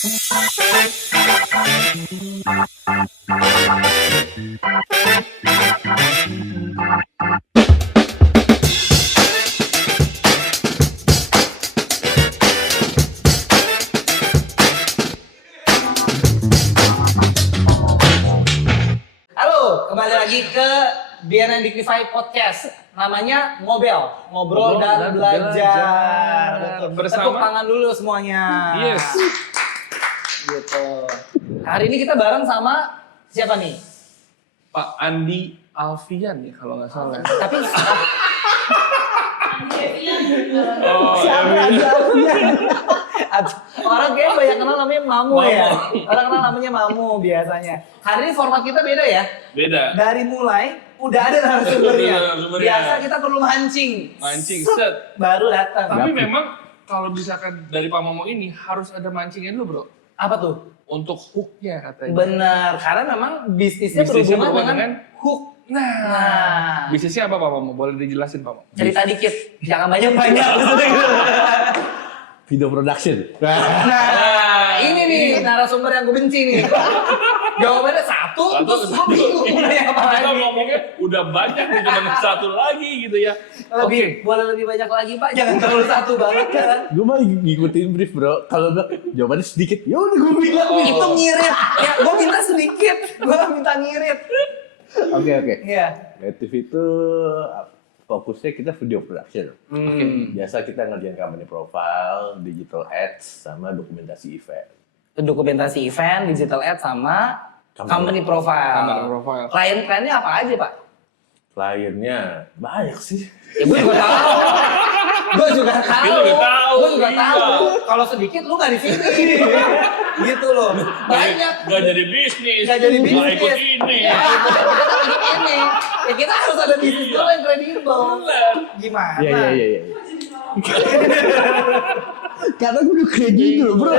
Halo, kembali lagi ke BNN Dignify Podcast. Namanya Ngobrol dan Belajar. Bersama Tepuk tangan dulu semuanya. Yes. Gitu. Hari ini kita bareng sama siapa nih? Pak Andi Alfian ya kalau nggak salah. Tapi Siapa Andi Alfian? Orang kayaknya banyak kenal namanya Mamu ya. Orang kenal namanya Mamu biasanya. Hari ini format kita beda ya. Beda. Dari mulai udah ada narasumbernya. Biasa kita perlu mancing. Set. Baru datang. Tapi memang kalau misalkan dari Pak Momo ini harus ada mancingnya dulu, Bro. Apa tuh? Untuk hook-nya katanya. Benar, karena memang bisnisnya berhubungan dengan hook. Nah, Bisnisnya apa Pak Momo? Boleh dijelasin Pak Momo? cerita dikit, jangan banyak-banyak. Video production. Nah, ini nih narasumber yang gue benci nih. Jawabannya satu, terus gue bingung yang apa Kita lagi. ngomongnya udah banyak nih, cuma satu lagi gitu ya. Boleh lebih banyak lagi Pak, jangan terlalu satu banget kan. Gue mah ngikutin brief bro. Kalau enggak jawabannya sedikit, ya udah gue bilang. Itu ngirit, ya gue minta sedikit, gue minta ngirit. Oke. Iya. Kreatif itu fokusnya kita video production. Biasa kita ngerjain company profile, digital ads, sama dokumentasi event. Dokumentasi event, digital ad sama company profile. Company profile. Klien-kliennya apa aja Pak? Kliennya banyak sih. Ya gue juga tahu. Gue juga tahu. Kalau sedikit lu nggak di sini. Gitu loh. Banyak. Gak jadi bisnis. Nggak jadi bisnis. Nggak ikut ini. Ya, kita lagi ini. Ya kita harus ada bisnis dulu yang kredibel. Gimana? Iya. Karena gue udah kredit dulu bro.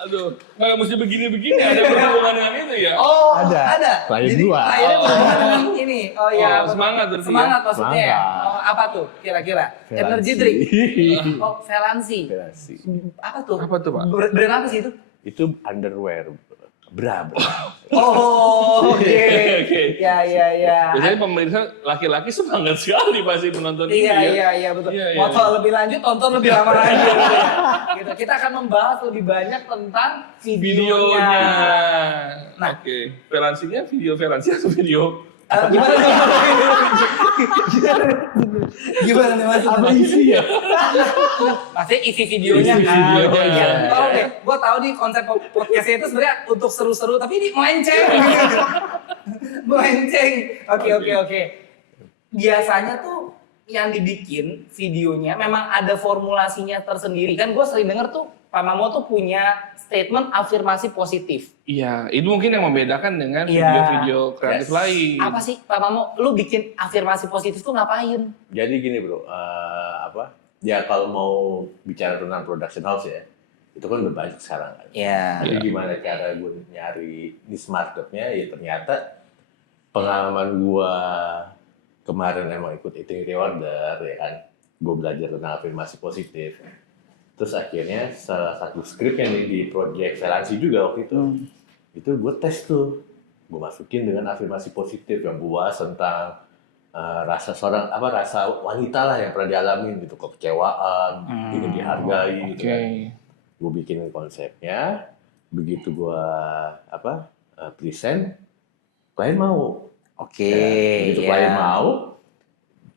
Aduh, nggak mesti begini-begini, ada berhubungan dengan itu ya? Oh, Ada. ada. Klien Jadi gua. kliennya berhubungan dengan ini. Oh ya. Oh, semangat berarti ya? Semangat maksudnya ya. Semangat. Oh, apa tuh kira-kira? Energy drink. Oh, Velansi. Apa tuh? Apa tuh, Pak? Brand apa sih itu? Itu underwear. Bra. Oh, oke. Oke. Ya. Biasanya pemirsa laki-laki semangat sekali pasti menonton ini ya. Iya betul. Iya, Mau iya. tahu lebih lanjut tonton lebih lama lagi. Gitu. Kita akan membahas lebih banyak tentang videonya. Nah. Oke. Velansinya video Velansi atau video? Gimana nih mas? Apa isinya? Maksudnya isi videonya Isi kan. videonya. Iya. Oh, oke, gue tahu nih konsep podcastnya itu sebenarnya untuk seru-seru, tapi ini melenceng. Melenceng. Oke. Biasanya tuh yang dibikin videonya memang ada formulasinya tersendiri. Kan gue sering denger tuh Pak Mamo tuh punya statement afirmasi positif. Iya, itu mungkin yang membedakan dengan Iya. video-video kreatif lain. Apa sih Pak Mamo? Lu bikin afirmasi positif tuh ngapain? Jadi gini bro, ya kalau mau bicara tentang production house ya, itu kan udah banyak sekarang kan. Iya. Tapi gimana cara gue nyari niche marketnya, ya ternyata pengalaman gue kemarin emang ikut eating reorder ya kan, gue belajar tentang afirmasi positif. Terus akhirnya salah satu skripnya nih di project Velansi juga waktu itu gue tes tuh, gue masukin dengan afirmasi positif yang gue bahas tentang rasa wanita lah yang pernah dialamin gitu, kekecewaan, ingin dihargai gitu kan. Gue bikinin konsepnya, begitu gue present, klien mau. Begitu klien mau,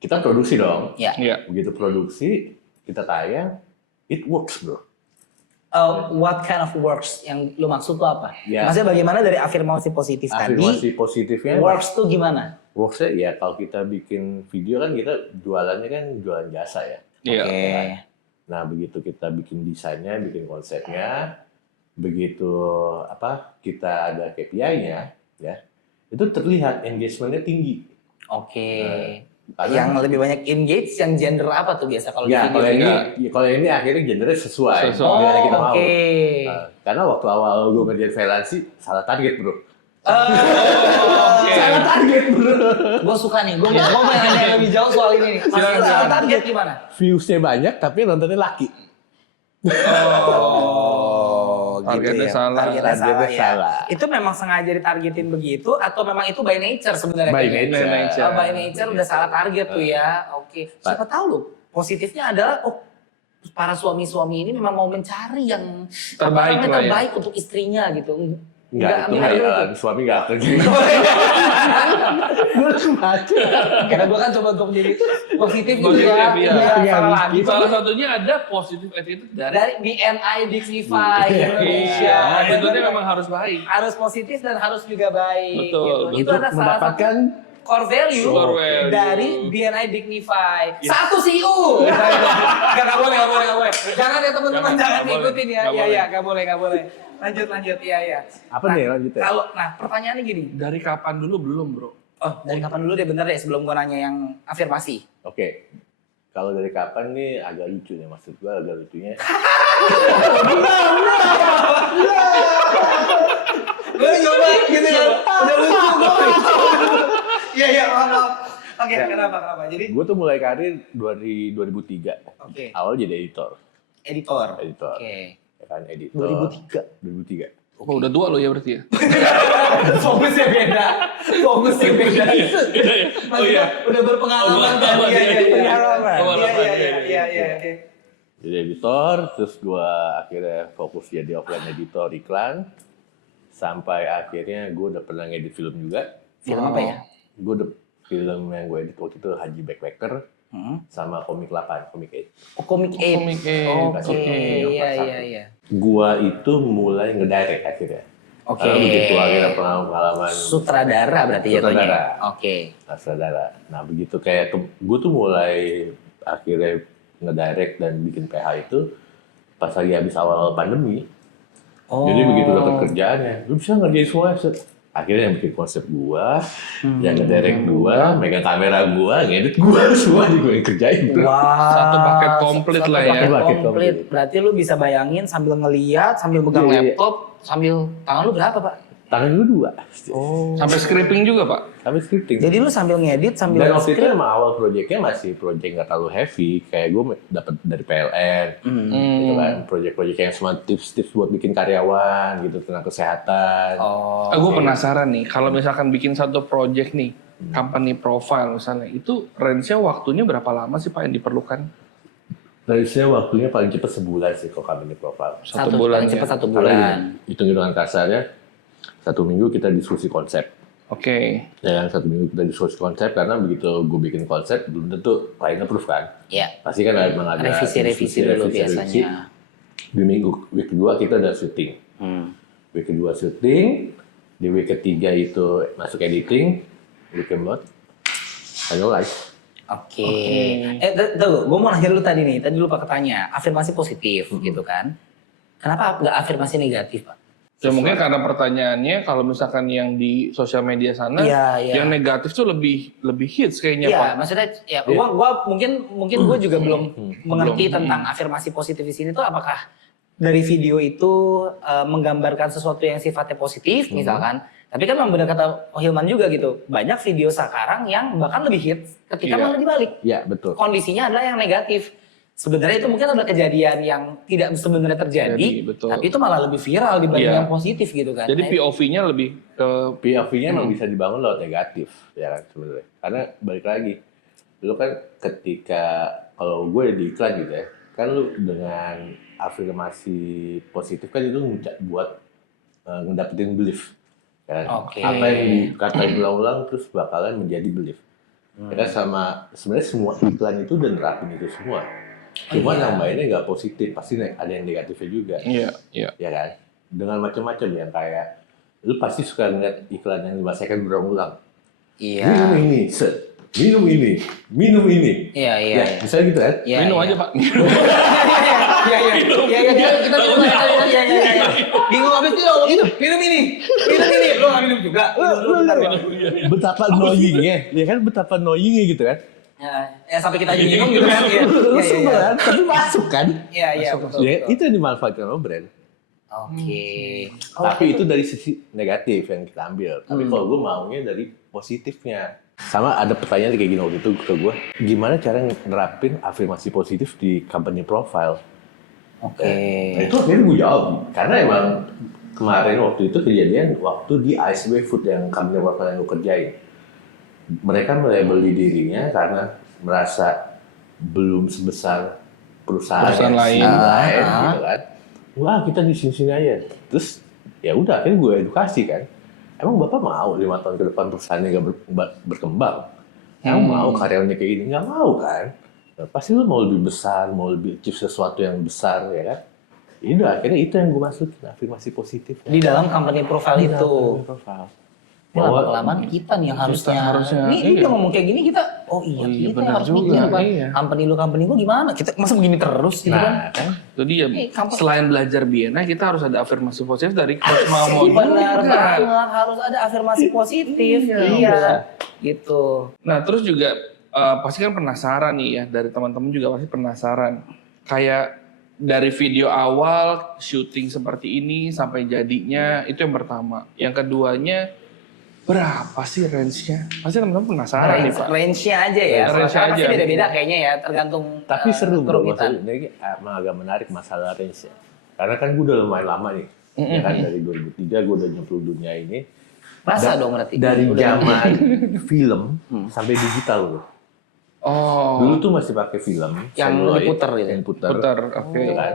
kita produksi dong. Iya. Begitu produksi, kita tayang, it works bro. What kind of works yang lu maksud tuh apa? Ya. Maksudnya bagaimana dari afirmasi positif Afirmasi tadi? positifnya, Works tuh gimana? worksnya ya kalau kita bikin video kan kita jualannya kan jualan jasa ya. Iya. Oke. Nah begitu kita bikin desainnya, bikin konsepnya, begitu kita ada KPI-nya, ya itu terlihat engagementnya tinggi. Oke. Karena- Yang lebih banyak engage, yang gender apa tuh biasa kalau Ya di kalau video? kalau ini akhirnya gendernya sesuai Sesuai. dengan yang kita mau. Oke. Nah, karena waktu awal gue ngerjain Velansi salah target bro. Salah target bro. Gue suka nih, gue mau nanya lebih jauh soal ini nih. Maksudnya Silakan. salah target gimana? Views-nya banyak tapi nontonnya laki. Targetnya ya. salah. Targetnya Targetnya ya. salah. Itu memang sengaja ditargetin begitu atau memang itu by nature sebenarnya? By kayaknya? nature. Oh, by nature udah salah target tuh ya. Oke. Siapa tahu loh. Positifnya adalah para suami-suami ini memang mau mencari yang Terbaik lah ya. terbaik untuk istrinya gitu. Enggak, itu ambil dulu hayalan. tuh. Suami nggak akan gitu. Gue langsung baca. Karena gue kan coba untuk menjadi positif gitu Positif, ya. iya. Iya, salah lagi. Salah satunya ada positive attitude dari Dari BNI Dignify Indonesia. attitude-nya memang harus baik. Harus positif dan harus juga baik. Betul, gitu. Itu Untuk adalah salah satu mendapatkan core value, Core value. dari BNI Dignify. Satu CU. Gak boleh. Jangan ya teman-teman, Jangan, jangan nggak boleh. diikutin ya. Nggak Iya, gak boleh. Lanjut. Iya. apa nih lanjut ya? Pertanyaannya gini. Dari kapan dulu belum, Bro? Oh, dari kapan dulu deh bener deh sebelum gua nanya yang afirmasi. Oke. Kalau dari kapan nih agak lucu nih, maksud gue agak lucunya. Gue nyoba gitu ya. Udah lucu gue. Iya, maaf. Oke, kenapa? Jadi Gue tuh mulai karir dari 2003. Oke. Awal jadi editor. Editor. Ya kan, editor. 2003. 2003. Oh, udah tua lo ya berarti ya? Fokusnya beda. Oh iya. Udah berpengalaman kan? Oh, Iya. Pengalaman, Iya. Oke. Jadi editor, terus gue akhirnya fokus jadi offline editor iklan. Sampai akhirnya gue udah pernah ngedit film juga. Film apa ya? Gue udah film yang gue edit waktu itu Haji Backpacker sama Komik 8, Komik 8. Oh, Komik 8. Komik 8. Oke. Iya. Gua itu mulai ngedirect akhirnya. Oke. Karena begitu akhirnya pengalaman Sutradara berarti ya? Sutradara. Oke. Sutradara. Nah begitu kayak gue tuh mulai akhirnya ngedirect dan bikin PH itu pas lagi habis awal pandemi. Oh. Jadi begitu dapat kerjaannya, lu bisa ngerjain semua. Akhirnya yang bikin konsep gua, yang ngedirect gua, megang kamera gua, ngedit gua, semua gue yang kerjain. Wah. Satu paket komplit lah ya. Paket komplit. Berarti lu bisa bayangin sambil ngeliat, sambil megang Iya. laptop, sambil tangan lu berapa, Pak? Tangan lu 2. Oh. Sampai scripting juga, Pak? Sampai scripting. Jadi lu sambil ngedit, sambil Dan waktu itu script. emang awal proyeknya masih proyek nggak terlalu heavy, kayak gue dapat dari PLN, gitu kan, proyek-proyek yang cuma tips-tips buat bikin karyawan gitu tentang kesehatan. Oh. Gue penasaran nih, kalau misalkan bikin satu project nih, company profile misalnya, itu range-nya waktunya berapa lama sih Pak yang diperlukan? Range-nya waktunya paling cepat sebulan sih kalau kami profile. Satu bulan paling cepat ya? 1 bulan. Hitung-hitungan kasarnya, 1 minggu kita diskusi konsep. Oke. Ya, 1 minggu kita diskusi konsep karena begitu gue bikin konsep belum tentu klien approve kan. Iya. Pasti kan ada Revisi dulu biasanya. Di week kedua kita udah syuting. Week kedua syuting, di week ketiga itu masuk editing, week keempat finalize. Oke. Tuh, gue mau nanya dulu tadi nih. Tadi lupa ketanya. Afirmasi positif gitu kan. Kenapa nggak afirmasi negatif, Pak? Ya mungkin karena pertanyaannya kalau misalkan yang di sosial media sana, Iya. yang negatif tuh lebih hits kayaknya Iya, Pak. maksudnya ya gua mungkin gua juga belum mengerti tentang afirmasi positif di sini tuh apakah dari video itu menggambarkan sesuatu yang sifatnya positif misalkan. Tapi kan memang benar kata Hilman juga gitu. Banyak video sekarang yang bahkan lebih hits ketika malah dibalik. Iya, betul. Kondisinya adalah yang negatif. Sebenarnya itu mungkin adalah kejadian yang tidak sebenarnya terjadi, Jadi, betul. tapi itu malah lebih viral dibanding Iya. yang positif gitu kan. Jadi Nah, POV-nya lebih ke POV-nya emang bisa dibangun lewat negatif, ya kan sebenarnya. Karena balik lagi, lu kan ketika kalau gue di iklan gitu ya, kan lu dengan afirmasi positif kan itu buat ngedapetin belief. Kan? Oke. Apa yang dikatain ulang-ulang terus bakalan menjadi belief. Ya kan sama sebenarnya semua iklan itu udah nerapin itu semua. Cuma nambahinnya nggak positif, pasti ada yang negatifnya juga. iya. Ya kan? Dengan macam-macam yang kayak lu pasti suka ngeliat iklan yang dimasakkan berulang-ulang. Iya. Minum ini, set. Minum ini, minum ini. Iya. Ya, misalnya gitu kan? Iya, Minum iya. aja Pak. Iya. Kita minum. Iya. Bingung habis itu lo minum ini. Lo nggak minum juga. Betapa annoying-nya, ya kan betapa annoying-nya gitu kan? Ya sampai kita aja minum gitu kan. Lu sebel kan, tapi masuk kan? Iya, betul. Ya, itu yang dimanfaatkan sama brand. Oke. Tapi itu dari sisi negatif yang kita ambil. Tapi kalau gue maunya dari positifnya. Sama ada pertanyaan kayak gini waktu itu ke gue, gimana cara nerapin afirmasi positif di company profile? Oke. Nah, itu akhirnya gue jawab karena emang kemarin waktu itu kejadian waktu di Iceway Food yang company profile yang gue kerjain. Mereka melabeli dirinya karena merasa belum sebesar perusahaan Perusahaan yang lain. gitu kan. Wah, kita di sini aja. Terus ya udah akhirnya gue edukasi kan. Emang Bapak mau 5 tahun ke depan perusahaannya gak berkembang? Emang mau karyawannya kayak gini? Nggak mau kan? Nah, pasti lu mau lebih besar, mau lebih achieve sesuatu yang besar ya kan? Ya udah akhirnya itu yang gue masukin afirmasi positif. Di dalam company profile Di dalam itu. company profile. Ini lama-kelamaan kita nih yang harusnya. Ini iya. udah ngomong kayak gini kita, oh iya, Oh iya, kita benar harus juga, mikir Pak. iya. Company lu gimana? Kita masa begini terus gitu kan? Nah, kan? Itu dia. Selain belajar BNI, kita harus ada afirmasi positif dari Coach Mamo. Benar juga. banget, harus ada afirmasi positif. Iya, gitu. Nah, terus juga pasti kan penasaran nih ya, dari teman-teman juga pasti penasaran. Kayak dari video awal syuting seperti ini sampai jadinya itu yang pertama. Yang keduanya berapa sih range-nya? Pasti teman-teman penasaran nih Pak. Range-nya aja ya. Range-nya Soalnya pasti aja. beda-beda kayaknya ya, tergantung Tapi seru bro, kerumitan. maksudnya ini emang agak menarik masalah range ya. Karena kan gue udah lumayan lama nih, ya kan dari 2003 gue udah nyemplung dunia ini. Rasa dong berarti. Dari Udah. zaman film sampai digital loh. Oh, Dulu tuh masih pakai film Yang celluloid, diputer gitu. yang puter, putar. Oke. gitu kan.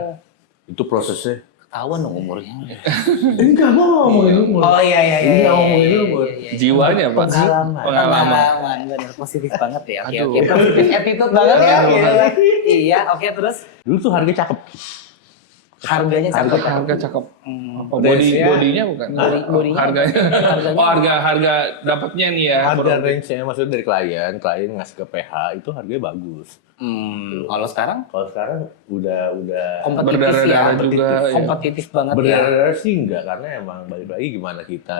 Itu prosesnya. Ketahuan dong umurnya. Enggak mau ngomongin umur. Oh iya. Ini nggak ngomongin umur. Jiwanya Pak. Pengalaman. Pengalaman. Benar positif banget ya. Oke, Aduh. oke. Positif attitude banget ya. Iya. Iya, oke terus Dulu tuh harga cakep. harganya cakep. Harga cakep. Oh, Range-nya- bodinya bukan? Bodinya. Harganya. Oh, harga dapatnya nih ya. Harga range-nya maksudnya dari klien ngasih ke PH itu harganya bagus. Kalau sekarang Kalau sekarang udah kompetitif Berdarah-darah ya. juga. Ya. Kompetitif banget ya. berdarah sih enggak karena emang balik lagi gimana kita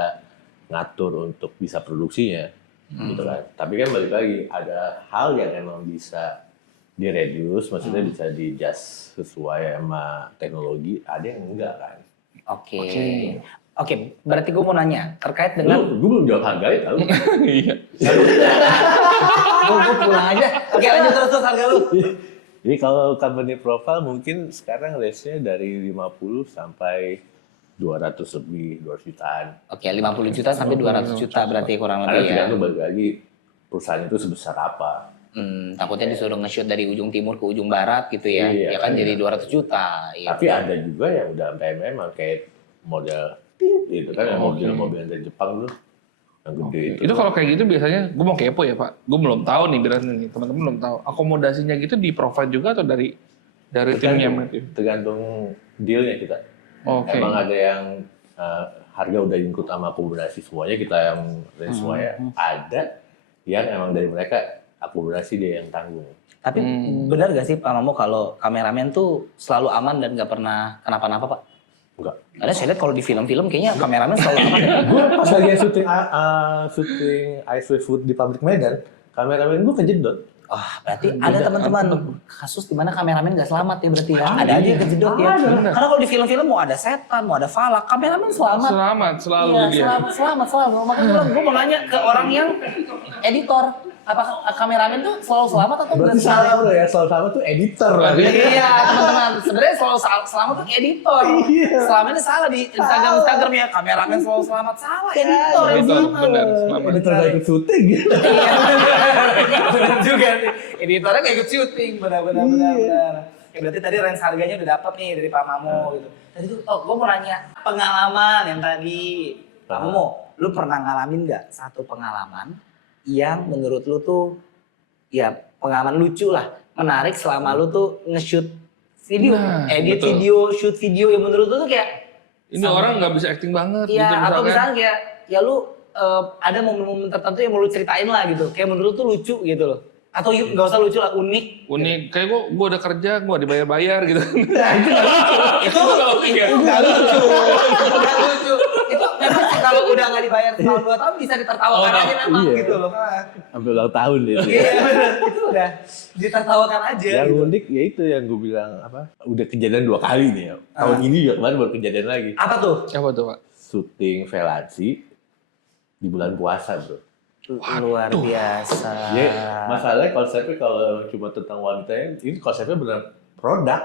ngatur untuk bisa produksinya gitu kan. Tapi kan balik lagi ada hal yang emang bisa di-reduce, maksudnya bisa di-adjust sesuai sama teknologi, ada yang enggak kan. Oke. Oke, berarti gue mau nanya terkait dengan Gue belum jawab harganya tau. Iya. gue pulang aja. Oke, lanjut terus harga lu. Jadi kalau company profile mungkin sekarang range-nya dari 50 sampai 200 lebih, 200 jutaan. Oke, 50 juta sampai 200 juta berarti kurang Karena lebih ya. tergantung balik lagi perusahaan itu sebesar apa. Takutnya disuruh nge-shoot dari ujung timur ke ujung barat gitu ya. Iya, Ya kan iya. jadi 200 juta. Iya. Tapi ada juga yang udah sampai memang kayak model gitu kan, yang mobil-mobil dari Jepang tuh yang gede itu. Itu kalau kayak gitu biasanya, gue mau kepo ya Pak. Gue belum tahu nih berarti nih, teman-teman belum tahu. Akomodasinya gitu di provide juga atau dari timnya? tergantung dealnya kita. Oke. Emang ada yang harga udah include sama akomodasi semuanya, kita yang dari semuanya. Ada yang emang dari mereka akomodasi dia yang tanggung. Tapi benar gak sih Pak Mamo kalau kameramen tuh selalu aman dan gak pernah kenapa-napa Pak? Enggak. Karena saya lihat kalau di film-film kayaknya kameramen selalu aman ya. Gue pas lagi syuting Iceway Food di pabrik Medan, kameramen gue kejedot. Wah, berarti ada teman-teman kasus di mana kameramen nggak selamat ya berarti ya. Ada. Ada aja yang kejedot ya. Ada. Karena kalau di film-film mau ada setan, mau ada falak, kameramen selamat. Selamat selalu Iya, dia. selamat. Makanya gue mau nanya ke orang yang editor, apakah kameramen tuh selalu selamat atau Berarti enggak? salah bro ya, sama tuh editor. Iya teman-teman, sebenarnya selalu selamat tuh editor. Iya. Selama ini salah di Instagram ya, kameramen selalu selamat, salah editor yang Editor, selamat. benar, selamat. Editor gak ikut syuting gitu. Iya, benar juga nih. Editornya nggak ikut syuting, benar. Ya berarti tadi range harganya udah dapat nih dari Pak Mamo gitu. Tadi tuh, gue mau nanya pengalaman yang tadi, Pak Mamo, lu pernah ngalamin nggak satu pengalaman yang menurut lu tuh, ya pengalaman lucu lah, menarik selama lu tuh nge-shoot video, Nah, edit betul. video, shoot video yang menurut lu tuh kayak, Ini orang nggak bisa acting banget iya, gitu atau misalkan. misalnya kayak, ya lu ada momen-momen tertentu yang mau lu ceritain lah gitu, kayak menurut lu tuh lucu gitu loh. Atau yuk nggak usah lucu lah, unik. Unik, kayak gue udah kerja, gue dibayar-bayar gitu. Itu nggak lucu. Itu memang sih kalau udah nggak dibayar setahun 2 tahun bisa ditertawakan aja memang iya. gitu loh. Sampai ulang tahun itu. Iya benar, itu udah ditertawakan aja. Yang Gitu. unik ya itu yang gue bilang apa? Udah kejadian 2 kali nih ya. Tahun ini juga kemarin baru kejadian lagi. Apa tuh? Apa tuh Pak? Syuting Velansi di bulan puasa bro. Luar biasa. Ya masalahnya konsepnya kalau cuma tentang wanita ini konsepnya benar produk.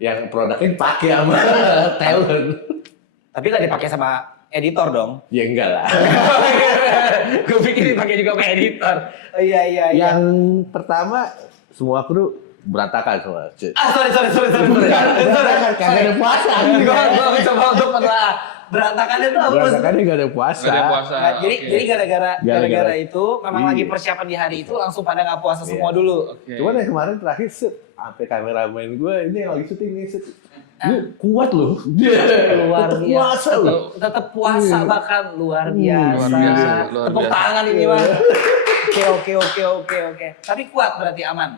yang produknya dipakai sama talent. Tapi nggak dipakai sama editor dong. Ya enggak lah. Gue pikir dipakai juga sama editor. Oh, iya. Yang pertama semua kru berantakan semua. Sorry. Berantakan kagak ada puasa. Gue mencoba untuk menelaah. Berantakannya itu apa? Berantakannya nggak ada puasa. Nggak ada puasa. Nah, jadi gara-gara Gara-gara itu memang lagi persiapan di hari itu langsung pada nggak puasa semua dulu. Oke. Cuman yang kemarin terakhir sampai kameramen gue ini yang lagi syuting nih dia kuat loh. Luar Tetep biasa. puasa loh. Tetap puasa bahkan luar biasa. Luar biasa, luar Tepuk biasa. tangan ini mah. Oke. Tapi kuat berarti aman.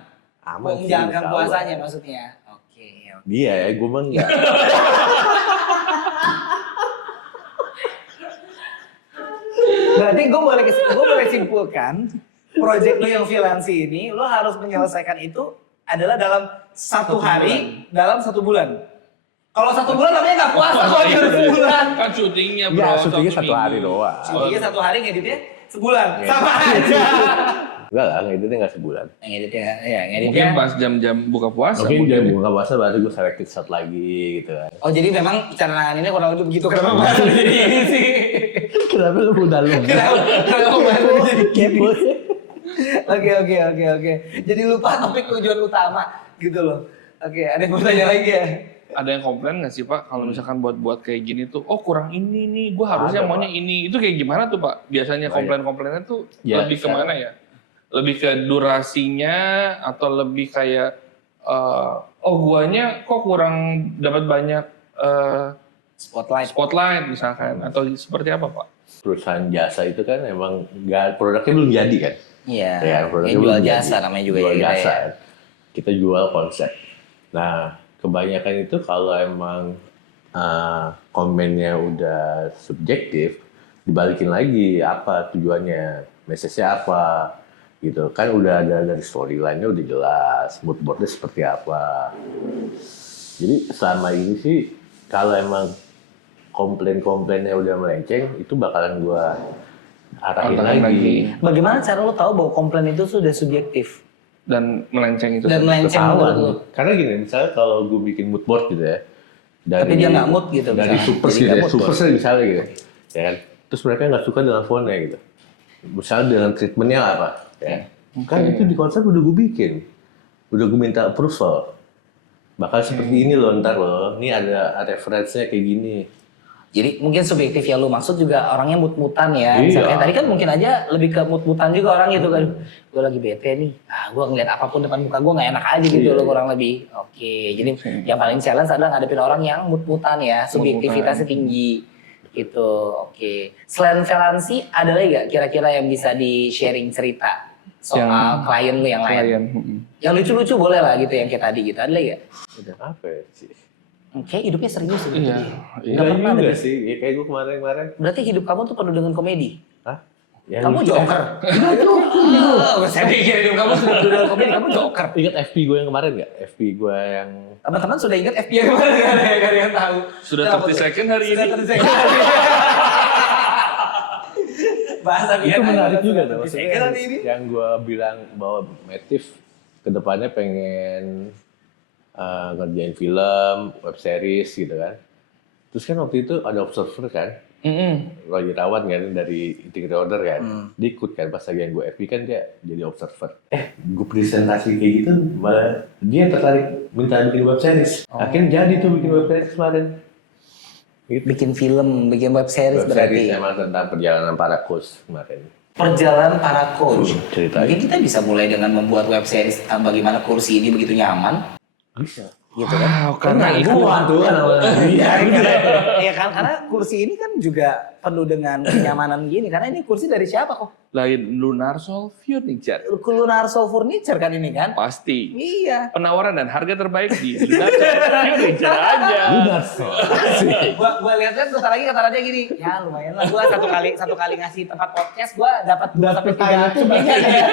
Aman sih, Menjalankan insya Allah. puasanya maksudnya. Oke. Dia ya, gue mah enggak. Berarti gue boleh simpulkan project lu yang freelance ini lu harus menyelesaikan itu adalah dalam satu hari dalam 1 bulan. Kalau 1 bulan namanya nggak puasa kalau Iya, harus sebulan. Kan syutingnya bro. Ya, syutingnya 1 hari minggu. doang. Syutingnya 1 hari ngeditnya sebulan. Iya. Sama aja. Enggak lah, ngeditnya nggak sebulan. Ngeditnya Mungkin pas jam-jam buka puasa. Mungkin dia buka puasa baru gue selected shot lagi gitu kan. Oh jadi memang cara nanganinnya kurang lebih begitu. Kenapa bahas jadi ini sih? Kenapa lu udah lu? Kenapa bahas jadi Kepo. Oke. Jadi lupa topik tujuan utama gitu loh. Oke, ada yang mau tanya lagi ya? Ada yang komplain nggak sih Pak kalau misalkan buat kayak gini tuh, oh kurang ini nih, gue harusnya Ada, maunya Pak. ini. Itu kayak gimana tuh Pak? Biasanya Banyak. komplain-komplainnya tuh Ya, lebih kemana ya? Lebih ke durasinya atau lebih kayak, oh guanya kok kurang dapat banyak spotlight misalkan, atau seperti apa Pak? Perusahaan jasa itu kan emang nggak, produknya belum jadi kan. Iya. Ya, produknya Yang jual belum jasa jadi. namanya juga jual ya. jasa. Kita jual konsep. Nah, kebanyakan itu kalau emang komennya udah subjektif, dibalikin lagi apa tujuannya, message-nya apa, gitu kan udah ada dari storyline-nya udah jelas, mood board-nya seperti apa. Jadi selama ini sih kalau emang komplain-komplainnya udah melenceng, itu bakalan gua arahin Arahin lagi. lagi. Bagaimana cara lo tahu bahwa komplain itu sudah subjektif? Dan melenceng itu. Dan melenceng Ketahuan. menurut lo? Karena gini, misalnya kalau gue bikin mood board gitu ya, Tapi dia nggak mood gitu dari misalnya. super Jadi gitu nggak ya, mood super board. misalnya gitu, ya kan? Terus mereka nggak suka dengan fontnya gitu, misalnya dengan treatmentnya apa, ya? Kan itu di konsep udah gue bikin, udah gue minta approval, bakal seperti ini loh ntar loh, ini ada referensinya kayak gini. Jadi mungkin subjektif yang lu maksud juga orangnya mut-mutan ya. Iya. Misalnya tadi kan mungkin aja lebih ke mut-mutan juga orang gitu kan. Gue lagi bete nih. Gue ngeliat apapun depan muka gue nggak enak aja gitu Iya. loh kurang lebih. Oke. Jadi yang paling challenge adalah ngadepin orang yang mut-mutan ya. Subjektivitasnya tinggi gitu. Oke. Selain freelance ada lagi gak kira-kira yang bisa di-sharing cerita soal Yang klien lu yang lain? klien. Yang lucu-lucu boleh lah gitu yang kayak tadi gitu. Ada lagi gak? Udah apa ya sih? Kayak hidupnya serius gitu. Iya. Nggak Enggak pernah juga ada. sih, ya, kayak gue kemarin-kemarin. Berarti hidup kamu tuh penuh dengan komedi. Hah? Ya, Kamu lucu. joker. Saya pikir hidup kamu sudah penuh dengan komedi, kamu joker. Ingat FP gue yang kemarin nggak? FP gue yang Teman-teman sudah ingat FBI kemarin nggak ada yang tahu. Sudah Kenapa 30 tuh? second hari Sudah ini. 30 second. Bahasa itu menarik juga tuh. Maksudnya Maksudnya ini. yang gue bilang bahwa Matif kedepannya pengen ngerjain film, web series gitu kan. Terus kan waktu itu ada observer kan, Roy Irawan kan dari Integrity Order kan, dia ikut kan pas lagi yang gue FP kan dia jadi observer. Gue presentasi kayak gitu, malah dia tertarik minta bikin web series. Akhirnya jadi tuh bikin web series kemarin. Gitu. Bikin film, bikin web series Web berarti. series emang tentang perjalanan para coach kemarin. Perjalanan para coach. Ceritanya. Mungkin kita bisa mulai dengan membuat web series tentang bagaimana kursi ini begitu nyaman. Bisa. Gitu kan? Wow, karena itu tuh kan Iya kan, karena kursi ini kan juga penuh dengan kenyamanan gini. Karena ini kursi dari siapa kok? lain Lunar Soul Furniture. Lunar Soul Furniture kan ini kan? Pasti. Iya. Penawaran dan harga terbaik di Lunar Soul Furniture aja. Gua lihat-lihat bentar lagi kata dia gini, ya lumayan lah. Gua satu kali ngasih tempat podcast, gua dapat 2 sampai 3 cuplikan ya.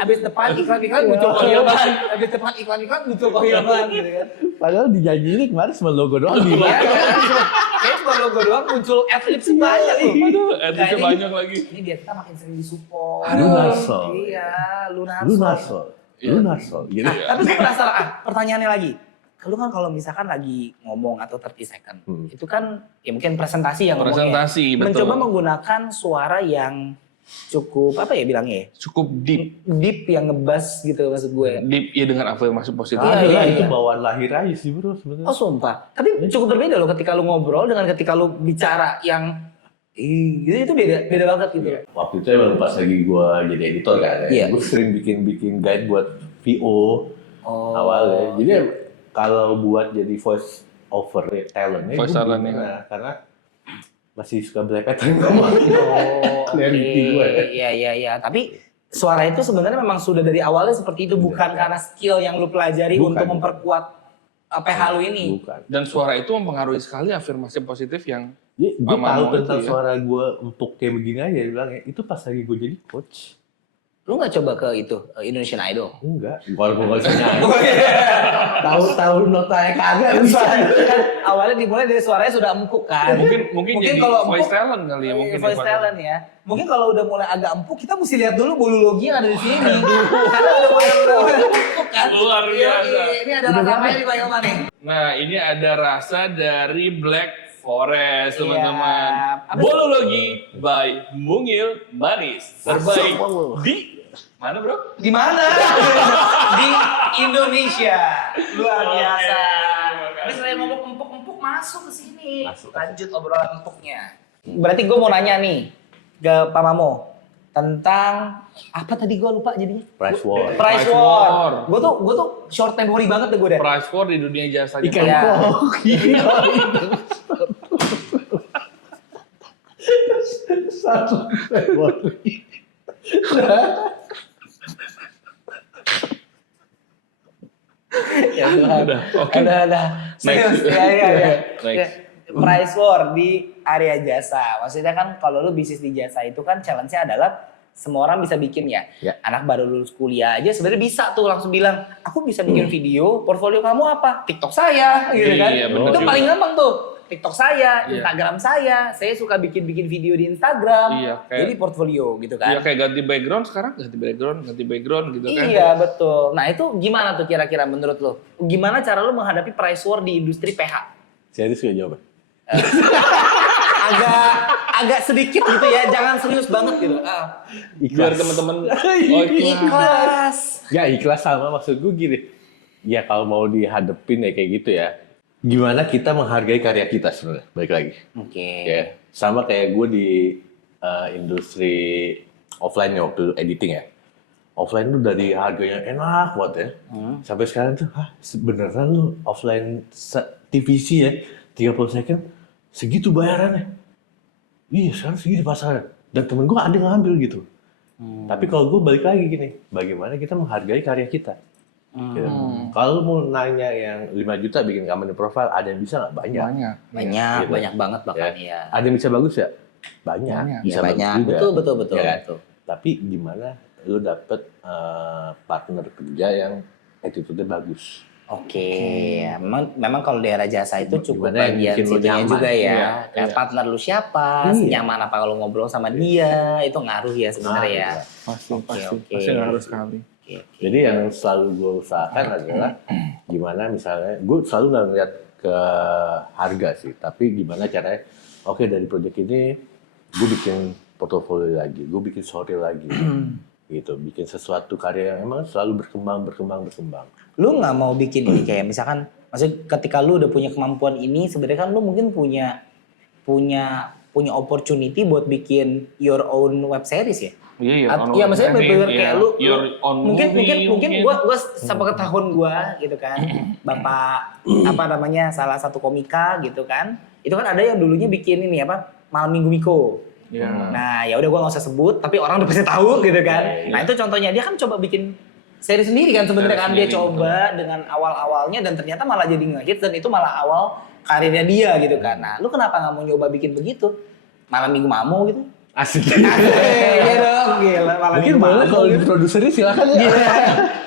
Abis depan iklan muncul Kohilman, abis depan iklan muncul Kohilman gitu kan. Padahal dijanjiin kemarin cuma logo doang Iya, gimana? kayaknya cuma logo doang muncul adlibs banyak loh. Aduh, Nah, adlibsnya ini- banyak lagi. Ini biar kita makin sering disupport. Lunar Soul. Iya, Lunar Lunar Soul. Soul. Lunar Soul. Gitu. Tapi gue penasaran, pertanyaannya lagi. lu kan kalau misalkan lagi ngomong atau 30 second, itu kan ya mungkin presentasi yang ngomongnya. Presentasi, betul. Mencoba menggunakan suara yang cukup apa ya bilangnya ya? Cukup deep. Deep yang ngebass gitu maksud gue. Deep ya dengan afirmasi positif. Iya, itu iya. bawaan lahir aja sih bro sebenarnya. Oh sumpah. Tapi cukup berbeda loh ketika lu ngobrol dengan ketika lu bicara yang itu beda banget gitu. Iya. Waktu itu emang pas lagi gue jadi editor kan, Iya. gue sering bikin guide buat VO awalnya. Jadi kalau buat jadi voice over talentnya, Voice gue talent, belum ya. pernah, karena masih suka belepetan ngomong. Clarity gue. Iya. Tapi suara itu sebenarnya memang sudah dari awalnya seperti itu, bukan karena skill yang lu pelajari Bukan. untuk memperkuat PH lu ini. Bukan. Dan suara itu mempengaruhi sekali afirmasi positif yang Gue Mama tahu mau tentang itu ya. suara gue empuk kayak begini aja bilangnya. Itu pas lagi gue jadi coach. Lu nggak coba ke itu Indonesian Idol? Enggak. Walaupun gak bisa nyanyi. Tahu-tahu notanya kagak bisa. Kan awalnya dimulai dari suaranya sudah empuk kan. mungkin jadi kalau voice empuk, talent kali ya mungkin. voice talent ya. Mungkin kalau udah mulai agak empuk kita mesti lihat dulu bulu logi yang ada di sini. Karena udah mulai empuk kan. Luar biasa. Ini ada rasa di Pak Ilman nih. Nah, ini ada rasa dari Black Forest, Iya. teman-teman. Bolologi by Mungil Manis. Terbaik di mana, Bro? Di mana? Di Indonesia. Luar biasa. Tapi selain ngomong empuk-empuk masuk ke sini. Masuk. Lanjut obrolan empuknya. Berarti gue mau nanya nih ke Pak Mamo tentang apa tadi gue lupa jadinya? Price war. Price Price war. war. Gue tuh short memory banget tuh gue deh. Price war di dunia jasa Ikan Iya. koki. Satu memory. Ya udah. Oke. Udah. Serius. Ya. Next. Price war di area jasa. Maksudnya kan kalau lu bisnis di jasa itu kan challenge-nya adalah semua orang bisa bikin ya. Ya. Anak baru lulus kuliah aja sebenarnya bisa tuh langsung bilang, aku bisa bikin video, portfolio kamu apa? TikTok saya, gitu kan. Iya, bener Itu juga. paling gampang tuh. TikTok saya, Iya. Instagram saya suka bikin video di Instagram. Iya, kayak- Jadi portfolio gitu kan. Iya kayak ganti background sekarang, ganti background gitu kan. Iya betul. Nah itu gimana tuh kira-kira menurut lo? Gimana cara lo menghadapi price war di industri PH? Serius gak jawab? Agak sedikit gitu ya, jangan serius banget gitu. Biar teman-teman oh Ikhlas. Ya ikhlas sama maksud gue gini. Ya kalau mau dihadepin ya kayak gitu ya. Gimana kita menghargai karya kita sebenarnya, balik lagi. Oke. Ya, sama kayak gue di industri offline ya waktu editing ya. Offline tuh dari harganya enak banget ya. Sampai sekarang tuh, beneran lu offline TVC ya, 30 second, segitu bayarannya. Iya sekarang segitu pasaran. Dan temen gue ada yang ngambil gitu. Tapi kalau gue balik lagi gini, bagaimana kita menghargai karya kita. Gitu. Kalau mau nanya yang 5 juta bikin company profile, ada yang bisa nggak? Banyak. Banyak, Gitu. banyak banget bahkan ya. Ada yang bisa bagus ya? Banyak. Bisa Ya, bagus banyak. juga. Betul. Ya kan? Betul. Tapi gimana lu dapet partner kerja yang attitude-nya bagus? Oke, ya, memang kalau daerah jasa itu cukup Gimana yang bagian bikin lu situnya nyaman? juga ya. Iya, Kayak iya. partner lu siapa, Iya. senyaman apa kalau ngobrol sama dia, itu ngaruh ya sebenarnya ya. pasti Oke. pasti ngaruh sekali. Oke. Jadi yang selalu gue usahakan adalah gimana misalnya, gue selalu nggak ngeliat ke harga sih, tapi gimana caranya, oke dari proyek ini gue bikin portofolio lagi, gue bikin story lagi, gitu, bikin sesuatu karya yang emang selalu berkembang. Lu nggak mau bikin ini kayak misalkan, maksudnya ketika lu udah punya kemampuan ini, sebenarnya kan lu mungkin punya opportunity buat bikin your own web series ya. Iya, Iya maksudnya bener-bener kayak lu your own mungkin movie, gua sepengetahuan gua gitu kan, bapak apa namanya salah satu komika gitu kan, itu kan ada yang dulunya bikin ini apa Malam Minggu Miko. Iya. Nah ya udah gua nggak usah sebut, tapi orang udah pasti tahu gitu kan. Iya. Nah itu contohnya dia kan coba bikin seri sendiri kan sebenarnya Seri kan, dia sendiri, coba dengan awal-awalnya dan ternyata malah jadi nge-hits dan itu malah awal karirnya dia gitu kan. Nah lu kenapa nggak mau nyoba bikin begitu? Malam Minggu Mamo gitu. Asik. Iya dong, gila. Malam Mungkin Minggu boleh Mamo kalau gitu. di produsernya silakan ya. Gila.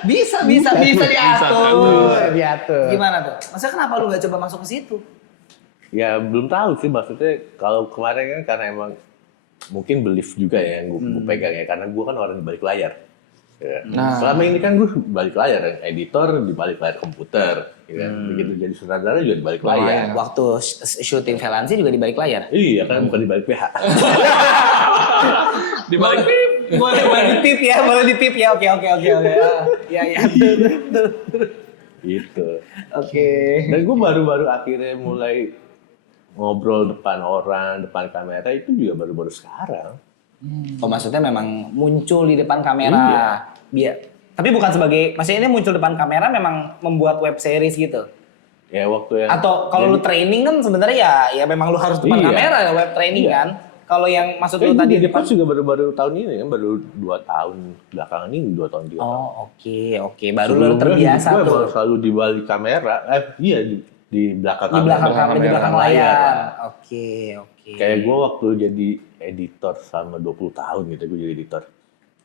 Bisa diatur. Diatur. Gimana tuh? Maksudnya kenapa lu gak coba masuk ke situ? Ya belum tahu sih, maksudnya kalau kemarin kan karena emang mungkin belief juga ya yang gue pegang ya, karena gue kan orang di balik layar. Ya. Nah. Selama ini kan gue balik layar, editor di balik layar komputer, ya kan? Begitu jadi sutradara juga di balik layar. Waktu syuting Valansi juga di balik layar. Iya kan, bukan di balik PH. Di balik pip. Boleh ditip ya, boleh ditip ya. Oke. Ya. Gitu. Oke. Dan gue baru-baru akhirnya mulai ngobrol depan orang, depan kamera itu juga baru-baru sekarang. Oh, maksudnya memang muncul di depan kamera. Tapi bukan sebagai, maksudnya ini muncul depan kamera memang membuat web series gitu. Ya waktu yang Atau kalau lu training kan sebenarnya ya memang lu harus depan Iya. kamera ya, web training Iya. kan. Kalau yang maksud lu Kayak tadi jadi depan. pas juga baru-baru tahun ini kan, baru 2 tahun belakangan ini, 2 tahun 3 tahun. Oh, oke. Baru lu Sebelumnya terbiasa gue tuh. emang selalu di balik kamera, di belakang Di belakang kamera. kamera, di belakang layar. lah. Oke. Kayak gue waktu jadi editor selama 20 tahun gitu, gue jadi editor.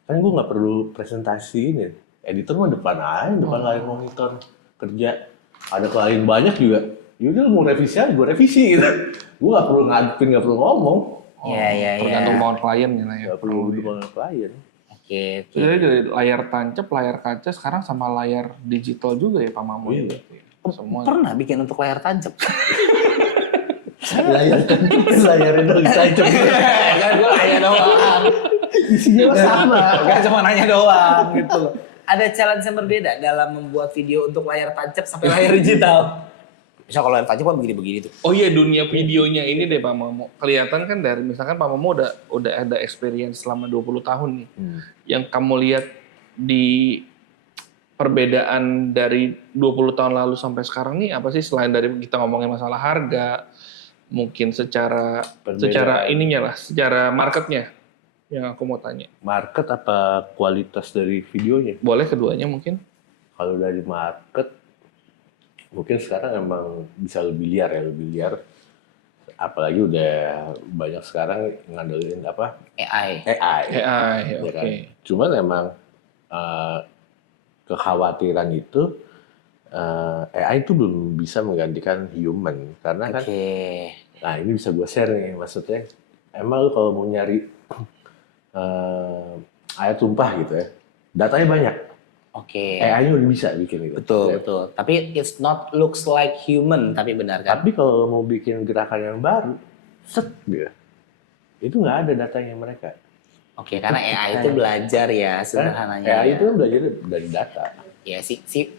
Kan gue nggak perlu presentasi ini. Editor mah depan aja, depan layar monitor kerja. Ada klien banyak juga. Yaudah lu mau revisi aja, gue revisi gitu. Gue nggak perlu ngadepin, nggak perlu ngomong. Iya. Tergantung mau kliennya lah ya. Nggak perlu depan klien. Oke. Jadi dari layar tancap, layar kaca sekarang sama layar digital juga ya Pak Mamo. Iya. Semua. Pernah bikin untuk layar tancap. Layar itu ditancap. Kan gue nanya doang. Isinya mah sama. Gak cuma nanya doang gitu loh. Ada challenge yang berbeda dalam membuat video untuk layar tancap sampai layar digital. Bisa kalau layar tancap kan begini-begini tuh. Oh iya, dunia videonya ini deh Pak Mamo. Kelihatan kan dari misalkan Pak Mamo udah ada experience selama 20 tahun nih. Yang kamu lihat di perbedaan dari 20 tahun lalu sampai sekarang nih apa sih, selain dari kita ngomongin masalah harga, mungkin secara ininya lah, secara marketnya yang aku mau tanya. Market apa kualitas dari videonya? Boleh keduanya mungkin? Kalau dari market, mungkin sekarang emang bisa lebih liar. Apalagi udah banyak sekarang ngandelin apa? AI. AI. AI, ya oke. kan? Cuman emang kekhawatiran itu AI itu belum bisa menggantikan human karena kan. Nah ini bisa gue share nih, maksudnya emang lu kalau mau nyari ayat tumpah gitu ya, datanya banyak. AI-nya udah bisa bikin itu. Ya. Betul. Tapi it's not looks like human, tapi benar kan? Tapi kalau mau bikin gerakan yang baru, set dia. Itu nggak ada datanya mereka. Karena AI itu belajar ya sederhananya. AI itu kan belajar dari data. Ya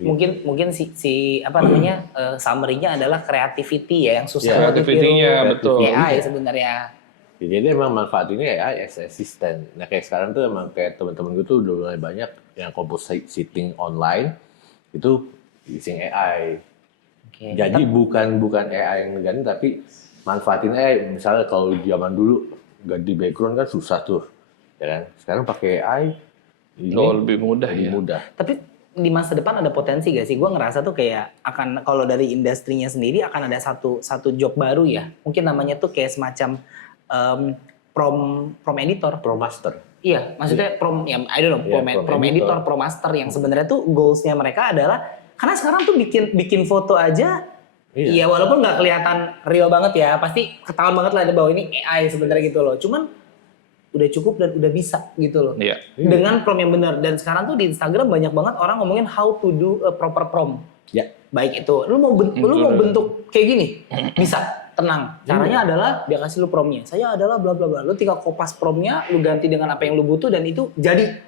mungkin si apa namanya summary-nya adalah creativity ya yang susah untuk Creativity-nya, ditiru. betul. AI sebenarnya. Jadi emang manfaatinnya AI as assistant. Nah kayak sekarang tuh emang kayak teman-teman gue tuh udah mulai banyak yang compositing online itu using AI. Jadi bukan AI yang ngeganti tapi manfaatin AI. Misalnya kalau zaman dulu ganti background kan susah tuh, ya kan? Sekarang pakai AI ini lebih mudah lebih ya. mudah. Tapi di masa depan ada potensi gak sih? Gue ngerasa tuh kayak akan kalau dari industrinya sendiri akan ada satu job baru ya. Mungkin namanya tuh kayak semacam prom editor. Pro master. Iya, maksudnya I don't know, prom editor. editor, pro master yang sebenarnya tuh goalsnya mereka adalah karena sekarang tuh bikin foto aja. Iya, walaupun nggak kelihatan real banget ya, pasti ketahuan banget lah bahwa ini AI sebenarnya gitu loh. Cuman udah cukup dan udah bisa gitu loh. Iya. Dengan prom yang benar. Dan sekarang tuh di Instagram banyak banget orang ngomongin how to do a proper prom. Ya. Baik itu, lu mau bentuk kayak gini, bisa, tenang. Caranya adalah dia kasih lu promnya. Saya adalah bla bla bla. Lu tinggal kopas promnya, lu ganti dengan apa yang lu butuh dan itu jadi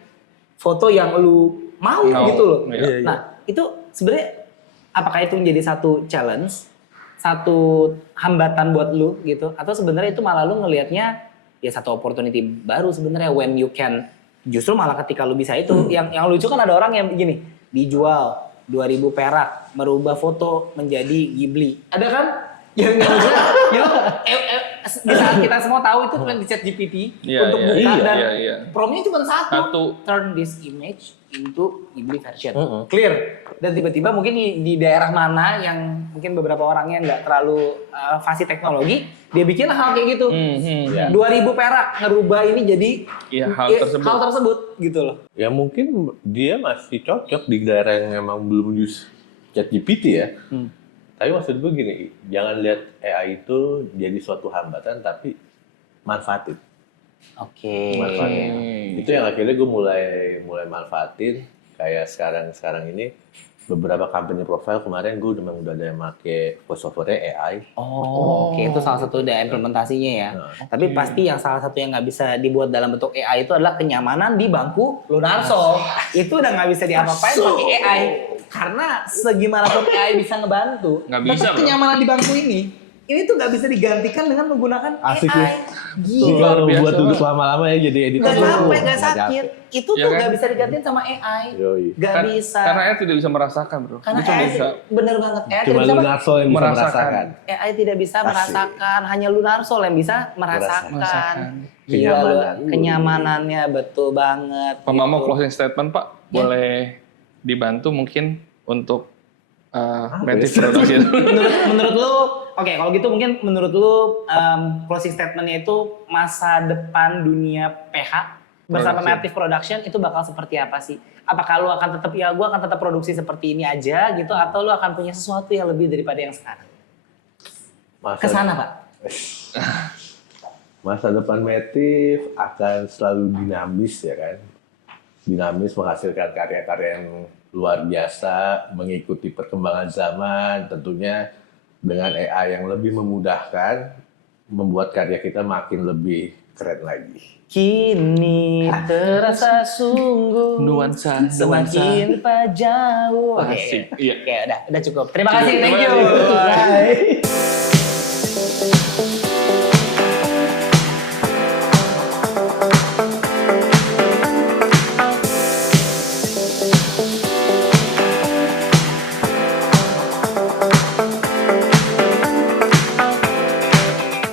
foto yang lu mau gitu loh. Iya. Nah, itu sebenarnya apakah itu menjadi satu challenge, satu hambatan buat lu gitu, atau sebenarnya itu malah lu ngelihatnya ya satu opportunity baru sebenarnya when you can justru malah ketika lu bisa itu yang lucu kan ada orang yang begini dijual 2.000 perak merubah foto menjadi Ghibli, ada kan yang maksudnya di saat kita semua tahu itu kan di ChatGPT untuk buka dan promnya cuma satu, turn this image into Ghibli version, clear. Dan tiba-tiba mungkin di daerah mana yang mungkin beberapa orangnya nggak terlalu fasih teknologi, dia bikin hal kayak gitu. 2.000 perak ngerubah ini jadi hal tersebut gitu loh. Ya mungkin dia masih cocok di daerah yang memang belum use ChatGPT ya. Tapi maksud gue gini, jangan lihat AI itu jadi suatu hambatan tapi manfaatin. Oke. manfaatnya. Itu yang akhirnya gue mulai manfaatin. Kayak sekarang ini beberapa company profile kemarin gue udah ada yang make voiceover-nya AI. Oh, oke, itu salah satu dari implementasinya ya. Nah, Tapi pasti yang salah satu yang nggak bisa dibuat dalam bentuk AI itu adalah kenyamanan di bangku Lunarso. Itu udah nggak bisa diapa-apain pakai AI. Karena segimanapun AI bisa ngebantu, Nggak bisa, tetap bro. kenyamanan di bangku ini tuh nggak bisa digantikan dengan menggunakan Asik AI. ya. Ini Gila. kalau biasa buat duduk banget. lama-lama ya jadi editor. Nggak capek, nggak Nggak sakit. Itu Ya tuh kan? nggak bisa digantiin sama AI. Yoi. Nggak Kan- bisa. Karena AI tidak bisa merasakan, bro. Karena Dia cuma AI bisa bener banget. AI Cuma tidak bisa Lunarso yang bisa merasakan. merasakan. AI tidak bisa Asik. merasakan, hanya Lunarso yang bisa merasakan. merasakan. Gila, Kenyamanan. kenyamanannya betul banget. Pak Mamo gitu. closing statement, Pak. Ya. Boleh dibantu mungkin untuk creative ya? production. menurut lu, oke, kalau gitu mungkin menurut lu closing statementnya itu masa depan dunia PH bersama Production. Mative Production itu bakal seperti apa sih? Apakah lu akan tetap gue akan tetap produksi seperti ini aja gitu, atau lu akan punya sesuatu yang lebih daripada yang sekarang? Kesana Pak. Masa depan Mative akan selalu dinamis ya kan. Dinamis menghasilkan karya-karya yang luar biasa, mengikuti perkembangan zaman, tentunya dengan AI yang lebih memudahkan, membuat karya kita makin lebih keren lagi. Kini terasa sungguh Nuansa. semakin jauh. Oke, Asik. Iya. Oke, udah cukup. Terima kasih, Terima thank you. kasih. Bye.